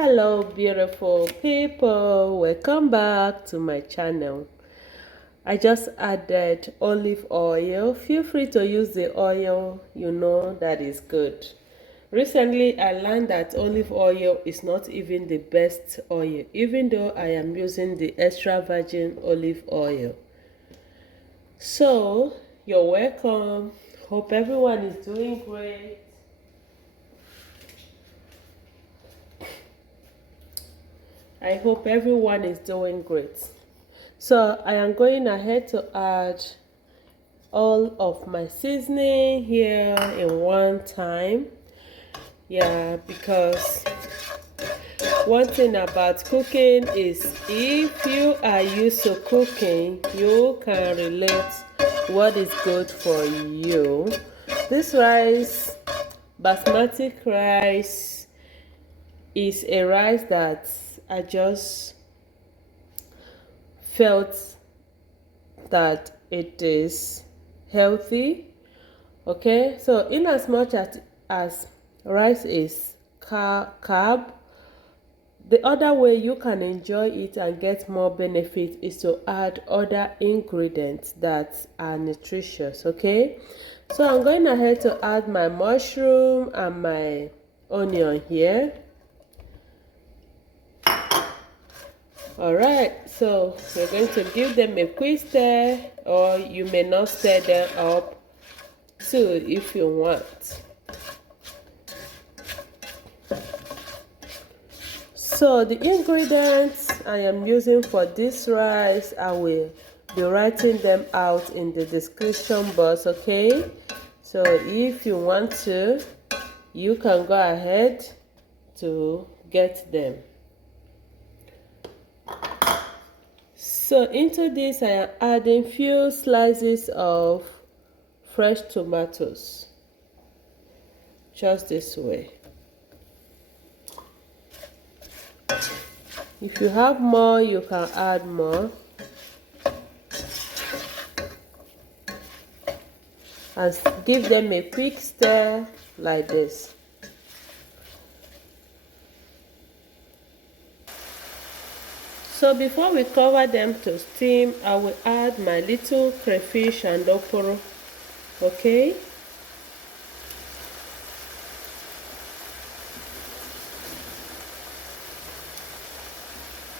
Hello beautiful people, welcome back to my channel. I just added olive oil. Feel free to use the oil you know that is good. Recently I learned that olive oil is not even the best oil, even though I am using the extra virgin olive oil. So you're welcome. Hope everyone is doing great. I hope everyone is doing great. So I am going ahead to add all of my seasoning here in one time. Yeah, because one thing about cooking is if you are used to cooking, you can relate what is good for you. This rice, basmati rice, is a rice that I just felt that it is healthy. Okay, so in as much as rice is carb, the other way you can enjoy it and get more benefit is to add other ingredients that are nutritious. Okay, so I'm going ahead to add my mushroom and my onion here. Alright, so we're going to give them a quick stir, or you may not stir them up too if you want. So the ingredients I am using for this rice, I will be writing them out in the description box, okay? So if you want to, you can go ahead to get them. So into this I am adding few slices of fresh tomatoes, just this way. If you have more, you can add more. And give them a quick stir like this. So before we cover them to steam, I will add my little crayfish and oporo. Okay?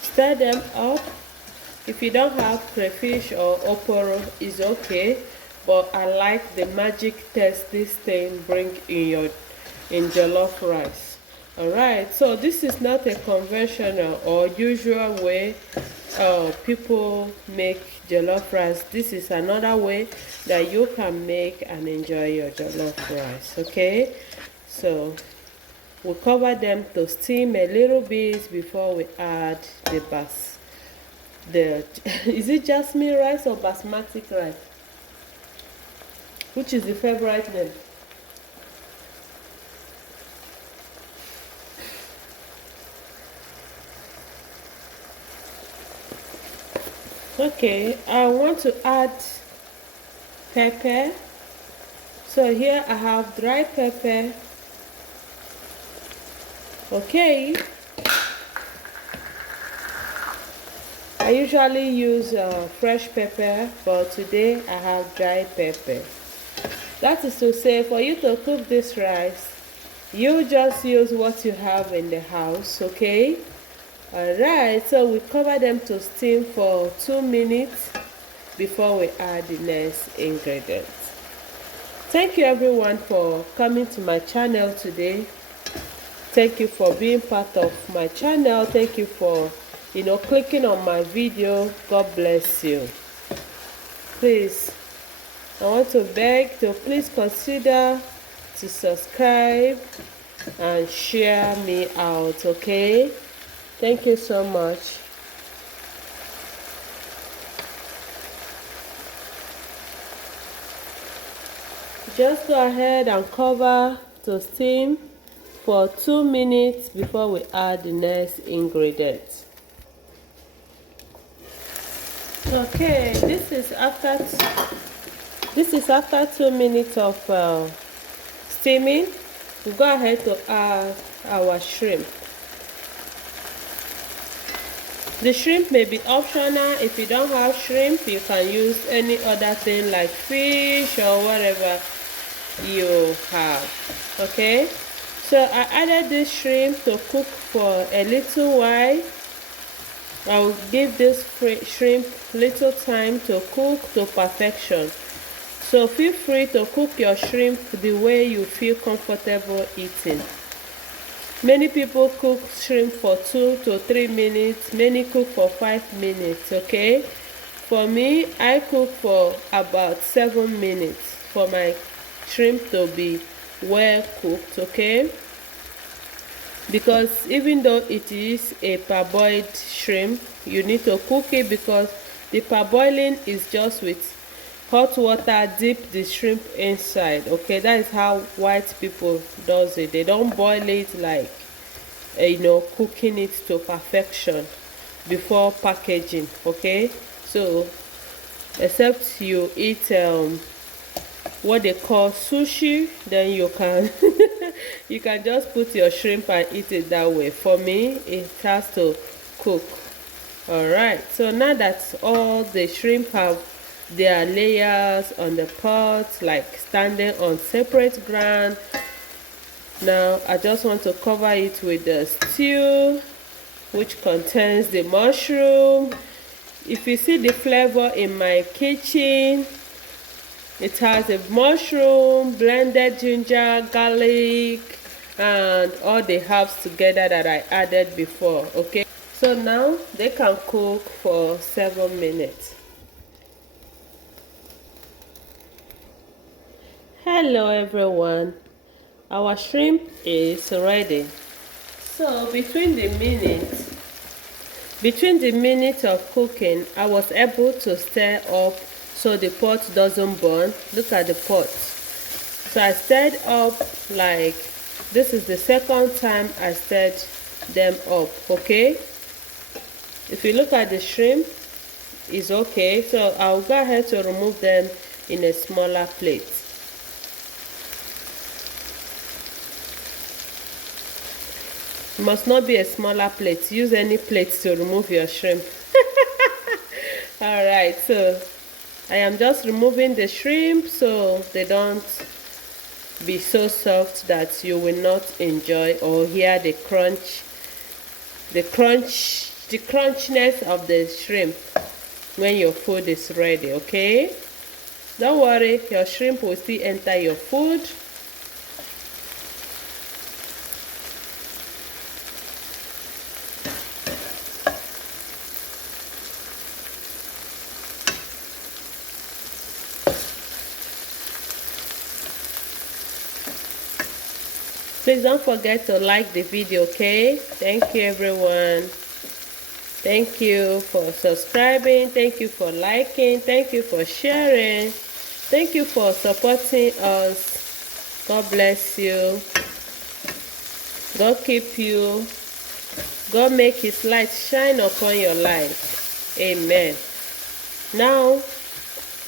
Stir them up. If you don't have crayfish or oporo, it's okay, but I like the magic taste this thing bring in jollof rice. Alright, so this is not a conventional or usual way people make jollof rice. This is another way that you can make and enjoy your jollof rice. Okay, so we'll cover them to steam a little bit before we add is it jasmine rice or basmati rice? Which is the favorite name? Okay, I want to add pepper. So here I have dry pepper. Okay, I usually use fresh pepper, but today I have dry pepper. That is to say, for you to cook this rice, you just use what you have in the house. Okay, alright, so we cover them to steam for 2 minutes before we add the next ingredients. Thank you everyone for coming to my channel today. Thank you for being part of my channel. Thank you for clicking on my video. God bless you. Please, I want to beg to please consider to subscribe and share me out. Okay, thank you so much. Just go ahead and cover to steam for 2 minutes before we add the next ingredient. Okay, this is after 2 minutes of steaming. We go ahead to add our shrimp. The shrimp may be optional. If you don't have shrimp, you can use any other thing like fish or whatever you have. Okay, so I added this shrimp to cook for a little while. I will give this shrimp little time to cook to perfection. So feel free to cook your shrimp the way you feel comfortable eating. Many people cook shrimp for 2 to 3 minutes, many cook for 5 minutes, okay? For me, I cook for about 7 minutes for my shrimp to be well cooked, okay? Because even though it is a parboiled shrimp, you need to cook it because the parboiling is just with hot water, dip the shrimp inside, okay? That is how white people does it. They don't boil it like cooking it to perfection before packaging, okay? So except you eat what they call sushi, then you can you can just put your shrimp and eat it that way. For me, it has to cook. All right, so now that all the shrimp have their layers on the pot, like standing on separate ground, now I just want to cover it with the stew, which contains the mushroom. If you see the flavor in my kitchen, it has a mushroom, blended ginger, garlic, and all the herbs together that I added before, okay? So now they can cook for 7 minutes. Hello everyone, our shrimp is ready. So between the minutes of cooking, I was able to stir up so the pot doesn't burn. Look at the pot. So I stirred up, like this is the second time I stirred them up, okay? If you look at the shrimp, it's okay. So I'll go ahead to remove them in a smaller plate. It must not be a smaller plate. Use any plate to remove your shrimp. Alright, so I am just removing the shrimp so they don't be so soft that you will not enjoy or hear the crunchiness of the shrimp when your food is ready, okay? Don't worry, your shrimp will still enter your food. Please don't forget to like the video, okay? Thank you everyone. Thank you for subscribing. Thank you for liking. Thank you for sharing. Thank you for supporting us. God bless you. God keep you. God make his light shine upon your life. Amen. Now,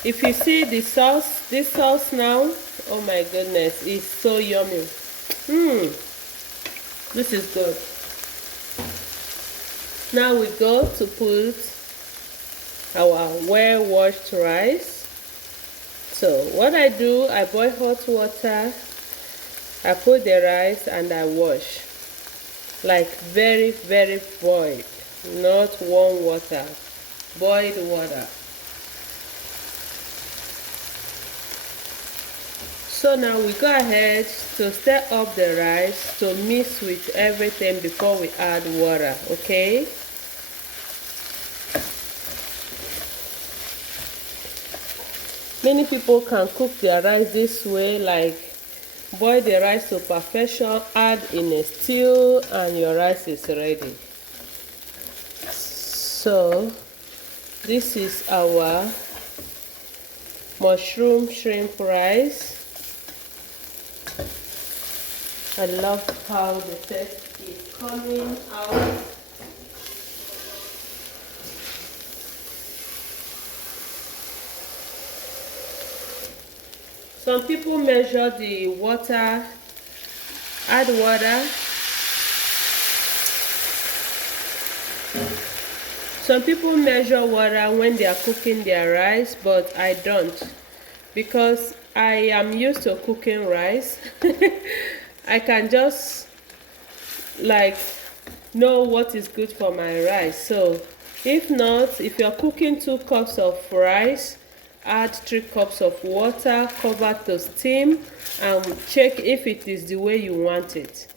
if you see the sauce, this sauce now, oh my goodness, it's so yummy. This is good. Now we go to put our well-washed rice. So what I do, I boil hot water, I put the rice and I wash. Like very, very boiled, not warm water, boiled water. So now we go ahead to stir up the rice to mix with everything before we add water, okay? Many people can cook their rice this way, like boil the rice to perfection, add in a stew, and your rice is ready. So this is our mushroom shrimp rice. I love how the taste is coming out. Some people measure the water, add water, Some people measure water when they are cooking their rice, but I don't, because I am used to cooking rice. I can just like know what is good for my rice. So if not, if you're cooking 2 cups of rice, add 3 cups of water, cover to steam, and check if it is the way you want it.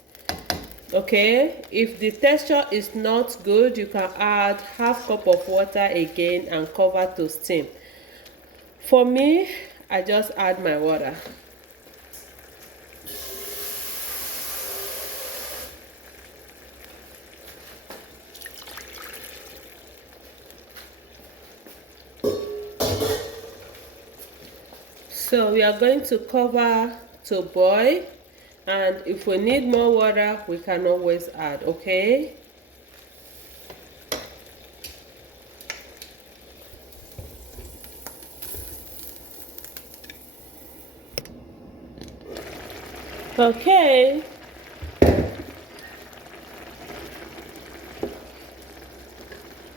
Okay, if the texture is not good, you can add half cup of water again and cover to steam. For me, I just add my water. So we are going to cover to boil, and if we need more water, we can always add, okay? Okay.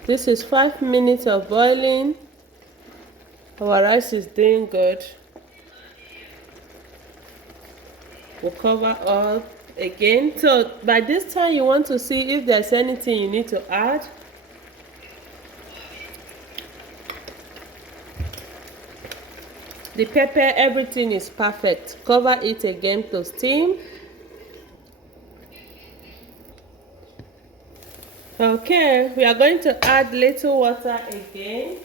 This is 5 minutes of boiling. Our rice is doing good. We'll cover up again. So by this time you want to see if there's anything you need to add. The pepper, everything is perfect. Cover it again to steam. Okay, we are going to add little water again.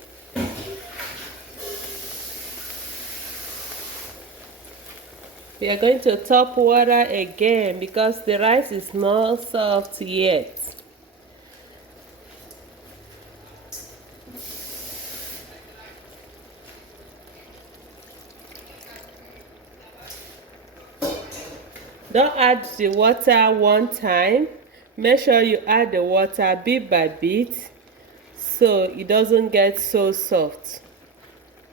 We are going to top water again because the rice is not soft yet. Don't add the water one time. Make sure you add the water bit by bit so it doesn't get so soft.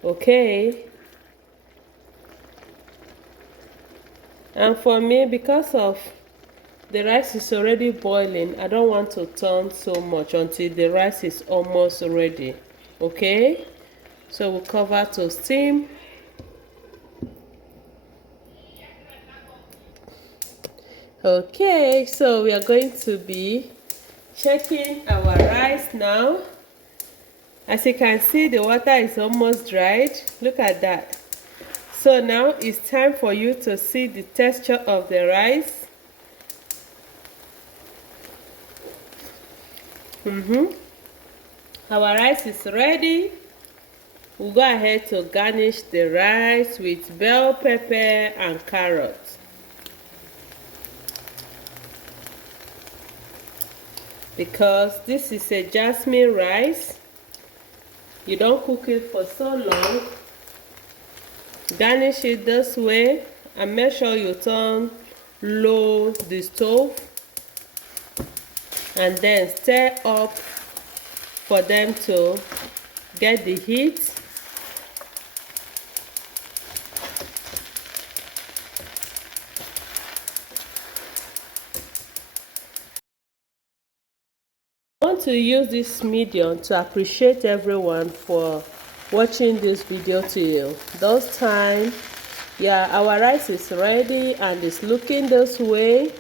Okay? And for me, because of the rice is already boiling, I don't want to turn so much until the rice is almost ready. Okay? So we'll cover to steam. Okay, so we are going to be checking our rice now. As you can see, the water is almost dried. Look at that. So now it's time for you to see the texture of the rice. Our rice is ready. We'll go ahead to garnish the rice with bell pepper and carrots. Because this is a jasmine rice, you don't cook it for so long. Garnish it this way and make sure you turn low the stove and then stir up for them to get the heat. I want to use this medium to appreciate everyone for watching this video to you. Those time, yeah, our rice is ready and it's looking this way.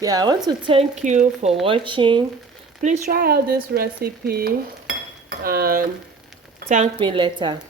Yeah, I want to thank you for watching. Please try out this recipe and thank me later.